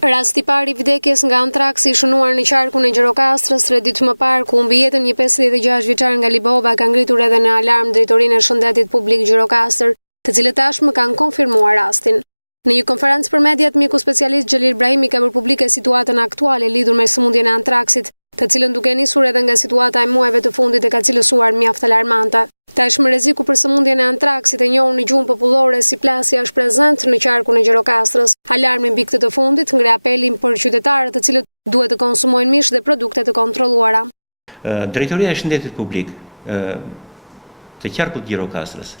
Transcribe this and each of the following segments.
Rasti i parë i vdekjes nga antraksi i shënuar në qarkun e Gjirokastrës 3 ditë më parë, ku humbi jetën një 56 vjeçar nga Libova, ka ngritur edhe në alarm Drejtorinë e Shëndetit Publik Gjirokastër, të cilët tashmë kanë konfirmuar rastin. Në një konferencë për mediat, mjeku specialist Xhelil Brahimi ka bërë publike situatën aktuale lidhur me sëmundjen e antraksit, të cilën duke nisur edhe nga situata e muajve të fundit e ka cilësuar mjaft alarmante. Tashmë rreziku për sëmundjen e antraksit, e njohur në gjuhën popullore si plasja, është prezent në qarkun e Gjirokastrës. Alarmi mbi këtë të fundit ngre apelin për qytetarët të cilët duhet të konsumojnë mish dhe produkte të kontrolluara. Drejtoria e Shëndetit Publik të qarkut Gjirokastrës,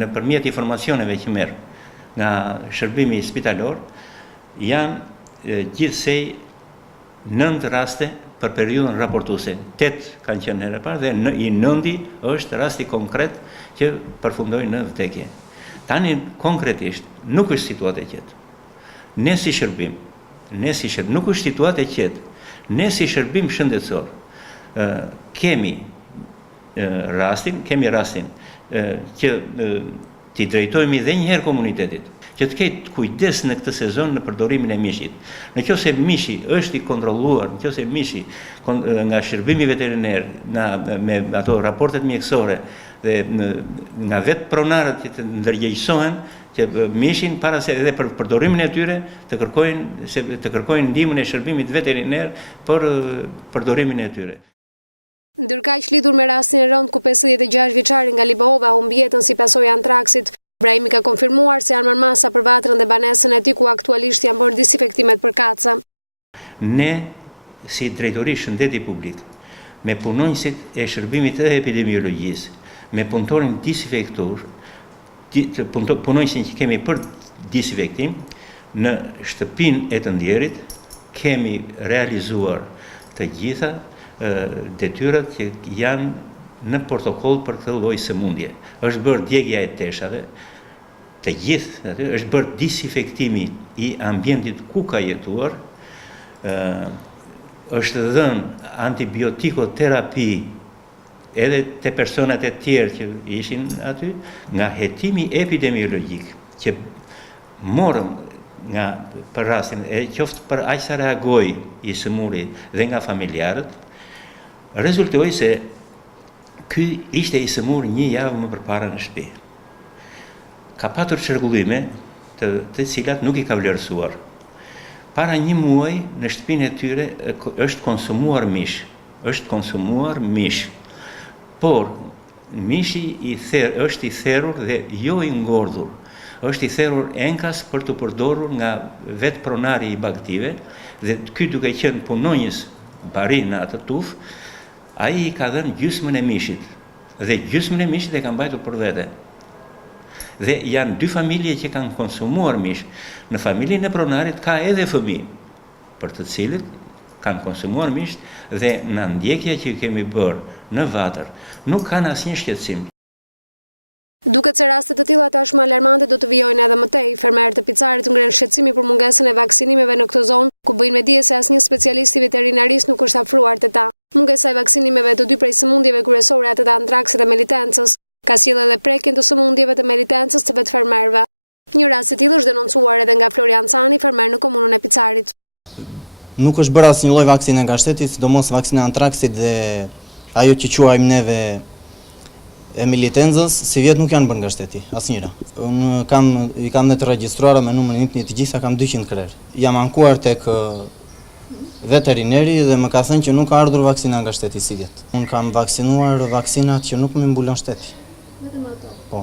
nëpërmjet informacioneve që merr nga shërbimi spitalor, janë gjithsej 9 raste për periudhën raportuese. 8 kanë qenë herë parë dhe i 9-i është rasti konkret që përfundoi në vdekje. Tani konkretisht nuk është situatë e qetë. Ne si shërbim, nuk është situatë e qetë. Ne si shërbim shëndetësor kemi rastin që t'i drejtojmë edhe një herë komunitetit, që të ketë kujdes në këtë sezon në përdorimin e mishit. Nëse mishi është i kontrolluar, nëse mishi nga shërbimi veteriner, me ato raportet mjekësore dhe nga vetë pronarët që të ndërgjegjësohen, që mishin para se edhe për përdorimin e tyre të kërkojnë ndihmën e shërbimit veteriner për përdorimin e tyre. Ndërkaq, lidhur me rastin e rënd ku 56 vjeçari nga Libova humbi jetën si pasojë e antraksit, Brahimi ka konfirmuar se janë marrë masa për vatrën dhe banesën e tij, ku aktualisht janë bërë disinfektimet për kaca. Ne, si Drejtori Shëndeti Publik, me punonjësit e shërbimit të epidemiologjisë, me punëtorin disinfektor, punonjësin që kemi për disinfektim, në shtëpinë e të ndjerit kemi realizuar të gjitha detyrat që janë në protokoll për këtë lloj sëmundje. Është bërë djegja e teshave, të gjithë, është bërë disinfektimi i ambientit ku ka jetuar, është dhënë antibiotiko-terapi edhe te personat e tjerë që ishin aty, nga hetimi epidemiologjik që morëm për rastin e qoftë për aq sa reagoi i sëmuri dhe nga familjarët, rezultoi se ky ishte i sëmur një javë më përpara në shtëpi. Ka patur çrregullime të cilat nuk i ka vlerësuar. Para një muaji në shtëpinë e tyre është konsumuar mish. Por mishi është i therrur dhe jo i ngordhur. Është i therrur enkas për të përdorur nga vetë pronari i bagëtive, dhe ky duke qenë punonjës barin në atë tuf, ai i ka dhënë gjysmën e mishit, dhe gjysmën e mishit e ka mbajtur për vete. Dhe janë 2 familje që kanë konsumuar mish. Në familjen e pronarit ka edhe fëmijë, për të cilët kanë konsumuar mish, dhe në ndjekja që kemi bërë në vatër, nuk kanë asnjë shqetësim. Duket se rastet të tilla tashmë alarmante do të vijojnë edhe më tej. Fermerët e Picarit ngrenë shqetësimi për mungesën e vaksinimeve në këtë zonë, ku bëjnë me dije se asnjë specialist i veterinarisë nuk është afruar te ta. Mungesa e vaksinimeve të 2 prej sëmundjeve kryesore, atë të antraksit dhe melitencës, ka sjellë edhe prekjen të sëmundjeve të melitencës të vetë fermerëve. Një rast i tillë është denoncuar edhe nga Florian Cani, fermer në komunën e Picarit. Nuk është bërë asnjë lloj vaksine nga shteti, sidomos vaksina e antraksit dhe ajo që quajmë neve e militencës, si vjet nuk janë bërë nga shteti, asnjëra. Unë i kam të regjistruara me numrin e të gjitha, kam 200 krerë. Jam ankuar tek veterineri dhe më ka thënë që nuk ka ardhur vaksina nga shteti si vjet. Unë kam vaksinuar vaksinat që nuk më mbulon shteti. Vetëm ato? Po.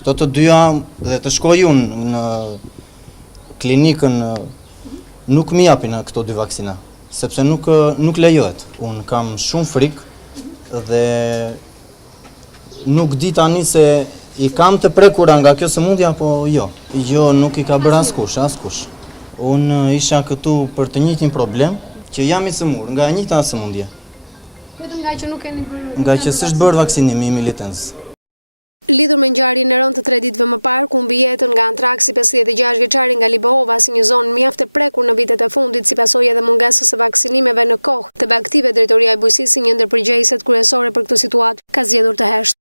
Këto të dyja dhe të shkoj unë në klinikën nuk më japin këto 2 vaksina, sepse nuk lejohet. Unë kam shumë frikë dhe nuk di tani se i kam të prekura nga kjo sëmundje apo jo. Jo, nuk i ka bërë askush. Unë isha këtu për të njëjtin problem, që jam i sëmur nga e njëjta sëmundje. Vetëm nga që nuk keni bërë. Nga që s'është bërë vaksinimi i militencës. Lidhur me ngjarjen e rëndë të 3 ditëve më parë, ku humbi jetën nga antraksi 56 vjeçari nga Libova, si një zonë mjaft e prekur në vitet e fundit si pasojë edhe mungesës së vaksinimeve në kohë të baktive, Drejtoria e Bujqësisë, një ndër përgjegjësit kryesore për këtë situatë, ka zgjedhur të heshtë.